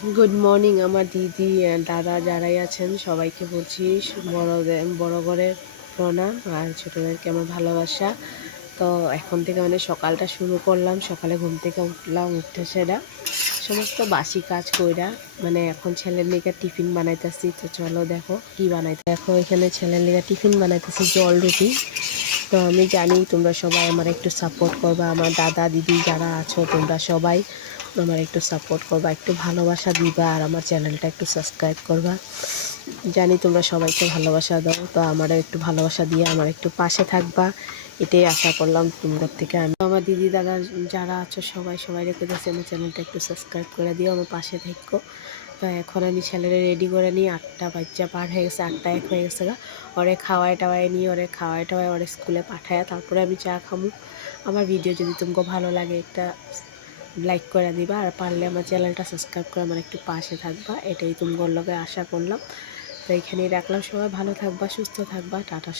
Good morning আমার দিদি দাদা যারাই আছেন সবাইকে বলছি বড়দের বড় করে প্রণাম আর ছোটদেরকে আমার ভালোবাসা। তো এখন থেকে সকালটা শুরু করলাম, সকালে ঘুম থেকে উঠলাম, উঠতে সেরা সমস্ত বাসি কাজ কইরা এখন ছেলের লিগে টিফিন বানাইতেছি। তো চলো দেখো কি বানাইতে, দেখো এখানে ছেলের লিগে টিফিন বানাইতেছি জল রুটি। তো আমি জানি তোমরা সবাই আমার একটু সাপোর্ট করবা, আমার দাদা দিদি যারা আছো তোমরা সবাই আমার একটু সাপোর্ট করবা, একটু ভালোবাসা দিবা আর আমার চ্যানেলটা একটু সাবস্ক্রাইব করবা। জানি তোমরা সবাইকে ভালোবাসা দাও, তো আমারও একটু ভালোবাসা দিয়ে আমার একটু পাশে থাকবা, এটাই আশা করলাম তোমাদের থেকে। আমি আমার দিদি দাদা যারা আছো সবাই রেখে দিয়েছি আমার চ্যানেলটা একটু সাবস্ক্রাইব করে দিও, আমার পাশে থেকো। তো এখন আমি ছেলেরে রেডি করে নিই, 8টা বাচ্চা পার হয়ে গেছে, 8টা 1 হয়ে গেছে গা। ওরে খাওয়াই টাওয়াই নিই, ওরে খাওয়াই টাওয়াই ওরে স্কুলে পাঠায় তারপরে আমি চা খামু। আমার ভিডিও যদি তোমাকে ভালো লাগে একটা লাইক করে দিবা আর পারলে আমার চ্যানেলটা সাবস্ক্রাইব করে আমার একটু পাশে থাকবা, এটাই তোমার লগে আশা করলাম। তো এইখানেই রাখলাম, সবাই ভালো থাকবা, সুস্থ থাকবা, টাটা।